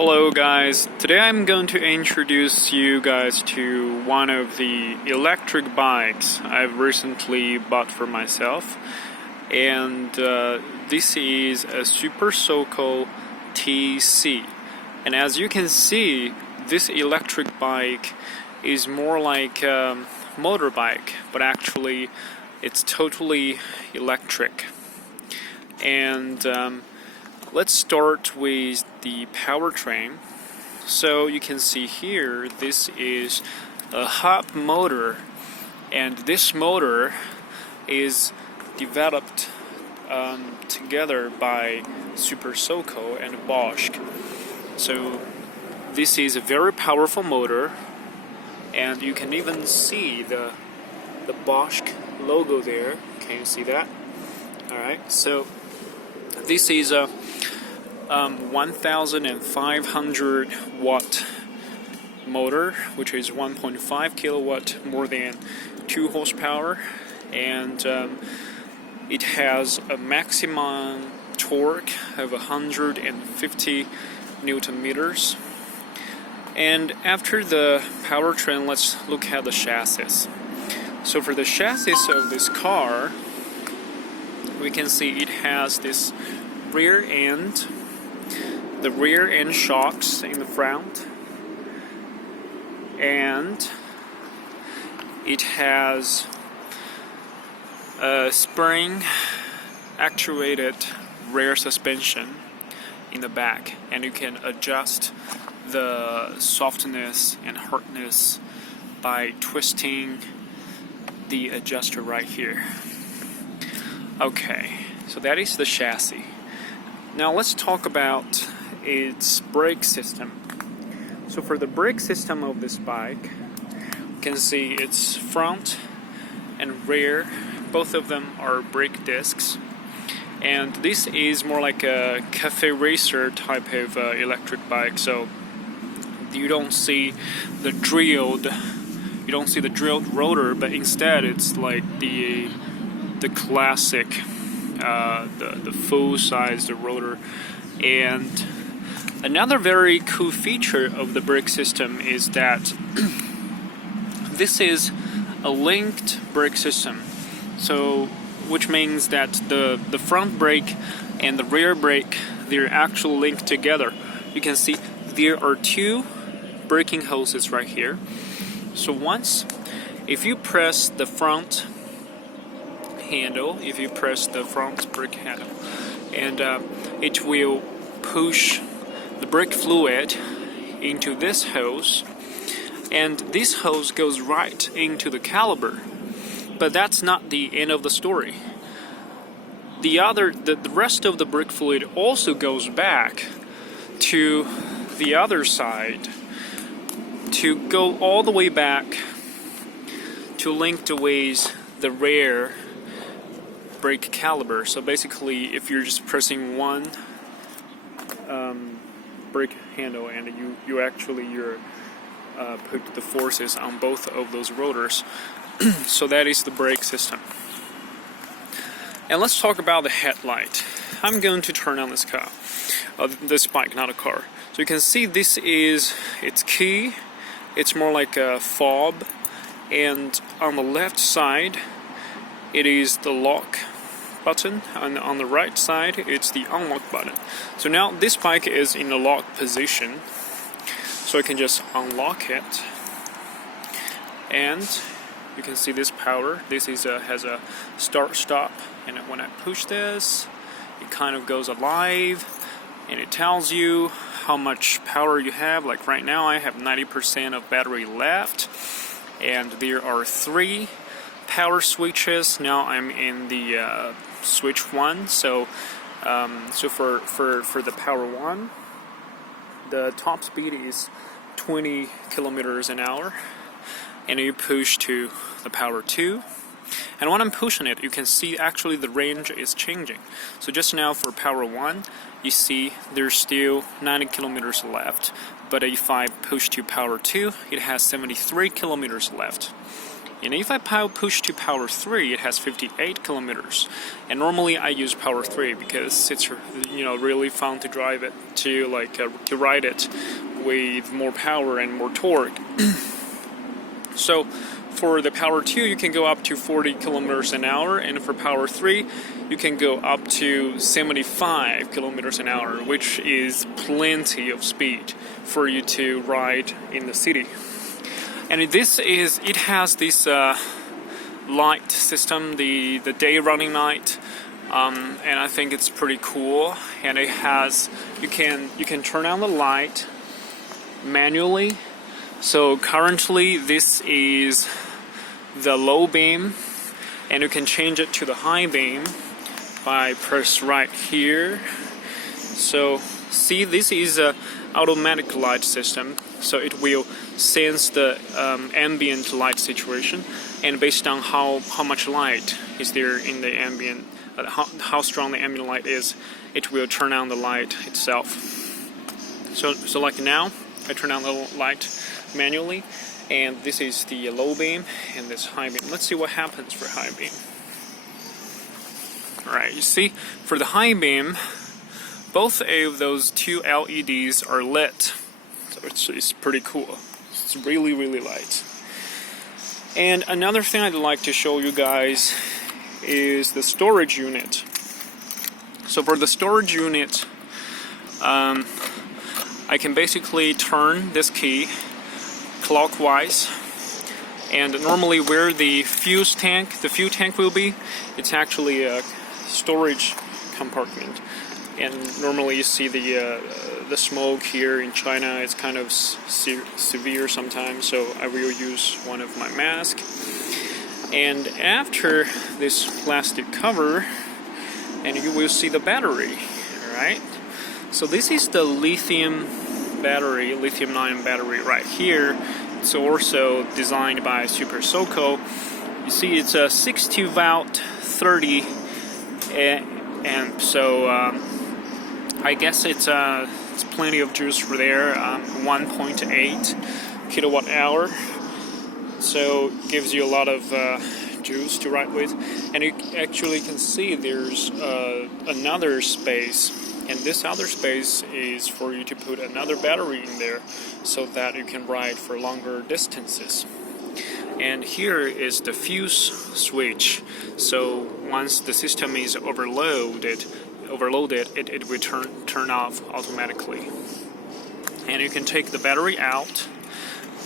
Hello guys, today I'm going to introduce you guys to one of the electric bikes I've recently bought for myself, and this is a Spuer SOCO TC. And as you can see, this electric bike is more like a motorbike, but actually it's totally electric. And let's start with the powertrain. So you can see here, this is a hub motor, and this motor is developed together by Spuer SOCO and Bosch. So this is a very powerful motor, and you can even see the Bosch logo there. Can you see that? Alright, so this is a 1500 watt motor, which is 1.5 kilowatt more than 2 horsepower, and it has a maximum torque of 150 Newton meters. And after the powertrain, let's look at the chassis. So for the chassis of this car, we can see it has this rear end, the rear end shocks in the front, and it has a spring actuated rear suspension in the back, and you can adjust the softness and hardness by twisting the adjuster right here. Okay, so that is the chassis. Now let's talk about its brake system. So for the brake system of this bike, you can see its front and rear, both of them are brake discs. And this is more like a cafe racer type of electric bike, so you don't see the drilled rotor, but instead it's like the classic, the full-sized rotor. And another very cool feature of the brake system is that this is a linked brake system. So, which means that the front brake and the rear brake, they're actually linked together. You can see there are two braking hoses right here. So if you press the front handle, if you press the front brake handle, and it will push the brake fluid into this hose, and this hose goes right into the caliper. But that's not the end of the story. The rest of the brake fluid also goes back to the other side to go all the way back to link with the rear brake caliper. So basically, if you're just pressing one brake handle, and you actually put the forces on both of those rotors. So that is the brake system. And let's talk about the headlight. I'm going to turn on this bike, not a car. So you can see this is its key. It's more like a fob, and on the left side it is the lock button, and on the right side it's the unlock button. So now this bike is in the lock position, so I can just unlock it, and you can see this power. This has a start stop, and when I push this, it kind of goes alive, and it tells you how much power you have. Like right now I have 90% of battery left, and there are 3 power switches. Now I'm in the switch 1. So for the power 1, the top speed is 20 kilometers an hour, and you push to the power 2, and when I'm pushing it, you can see actually the range is changing. So just now for power 1, you see there's still 90 kilometers left, but if I push to power 2, it has 73 kilometers left. And if I push to power 3, it has 58 kilometers. And normally I use power 3 because it's really fun to drive it, to ride it with more power and more torque. So for the power 2, you can go up to 40 kilometers an hour, and for power 3, you can go up to 75 kilometers an hour, which is plenty of speed for you to ride in the city. And it has this light system, the day running light, and I think it's pretty cool. And it has you can turn on the light manually. So currently this is the low beam, and you can change it to the high beam by press right here. So see, this is a automatic light system, so it will sense the ambient light situation, and based on how much light is there in the ambient, how strong the ambient light is, it will turn on the light itself. So like now I turn on the light manually, and this is the low beam and this high beam. Let's see what happens for high beam. Alright, you see, for the high beam, both of those two LEDs are lit, so it's pretty cool. It's really, really light. And another thing I'd like to show you guys is the storage unit. So for the storage unit, I can basically turn this key clockwise, and normally where the fuel tank will be, it's actually a storage compartment. And normally you see the smoke here in China. It's kind of severe sometimes, so I will use one of my masks. And after this plastic cover, and you will see the battery, right? So this is the lithium ion battery right here. It's also designed by Spuer SOCO. You see, it's a 62-volt 30 amp, so I guess it's plenty of juice for there. 1.8 kilowatt hour, so gives you a lot of juice to ride with. And you actually can see there's another space, and this other space is for you to put another battery in there so that you can ride for longer distances. And here is the fuse switch, so once the system is overloaded, it will turn off automatically. And you can take the battery out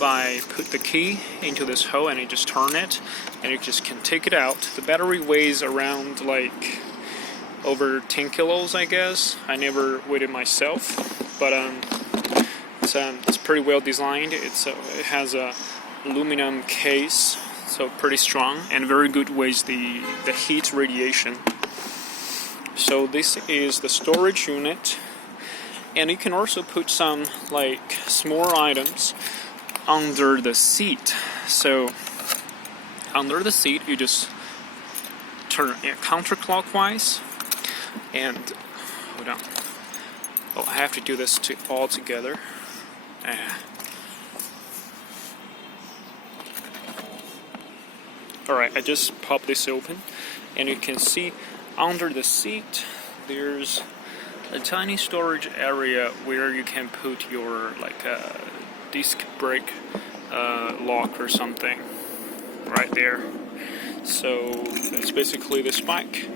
by put the key into this hole, and you just turn it, and you just can take it out. The battery weighs around like over 10 kilos, I guess. I never weighed it myself, but it's pretty well designed. It has a aluminum case, so pretty strong, and very good weighs the heat radiation. So this is the storage unit, and you can also put some like small items under the seat. So under the seat, you just turn it counterclockwise, and hold on. Oh, I have to do this all together. Alright, I just popped this open, and you can see under the seat there's a tiny storage area where you can put your disc brake lock or something right there. So that's basically this bike.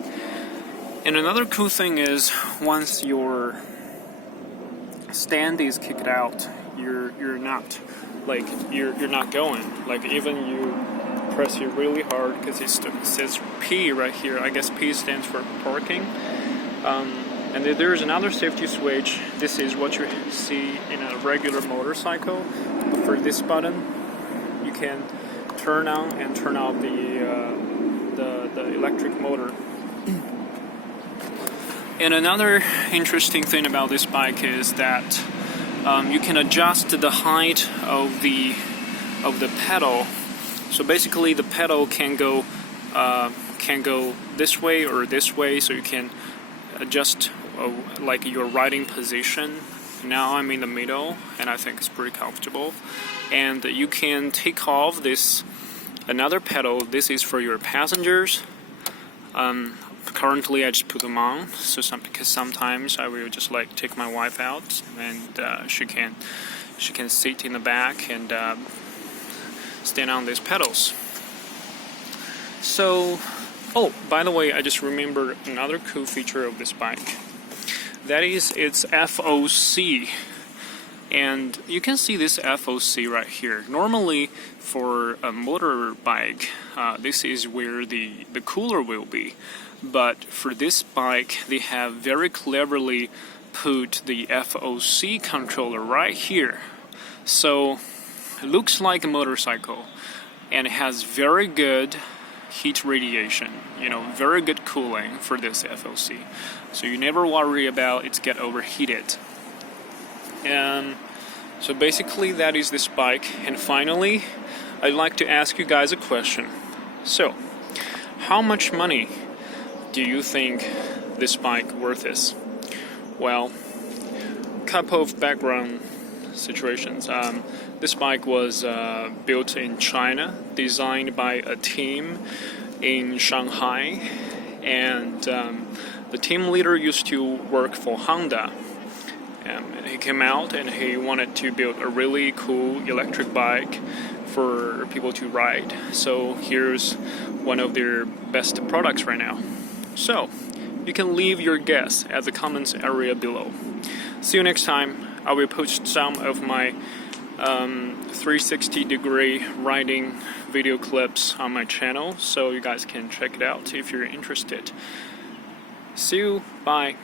And another cool thing is, once your stand is kicked out, you're not going. Like, even you press it really hard, because it says P right here. I guess P stands for parking. And there is another safety switch. This is what you see in a regular motorcycle. But for this button, you can turn on and turn off the electric motor. And another interesting thing about this bike is that you can adjust the height of the pedal. So basically, the pedal can go this way or this way, so you can adjust like your riding position. Now I'm in the middle, and I think it's pretty comfortable. And you can take off this Another pedal, this is for your passengers. Currently I just put them on, because sometimes I will just like take my wife out, and she can sit in the back and stand on these pedals. So, oh, by the way, I just remembered another cool feature of this bike. That is its FOC. And you can see this FOC right here. Normally, for a motorbike, this is where the cooler will be. But for this bike, they have very cleverly put the FOC controller right here. So, it looks like a motorcycle, and it has very good heat radiation, very good cooling for this FOC. So you never worry about it get overheated. And so basically that is this bike. And finally, I'd like to ask you guys a question. So, how much money do you think this bike worth is? Well, couple of background situations. This bike was built in China, designed by a team in Shanghai, and the team leader used to work for Honda. He came out and he wanted to build a really cool electric bike for people to ride. So here's one of their best products right now. So you can leave your guess at the comments area below. See you next time. I will post some of my 360-degree riding video clips on my channel, so you guys can check it out if you're interested. See you. Bye.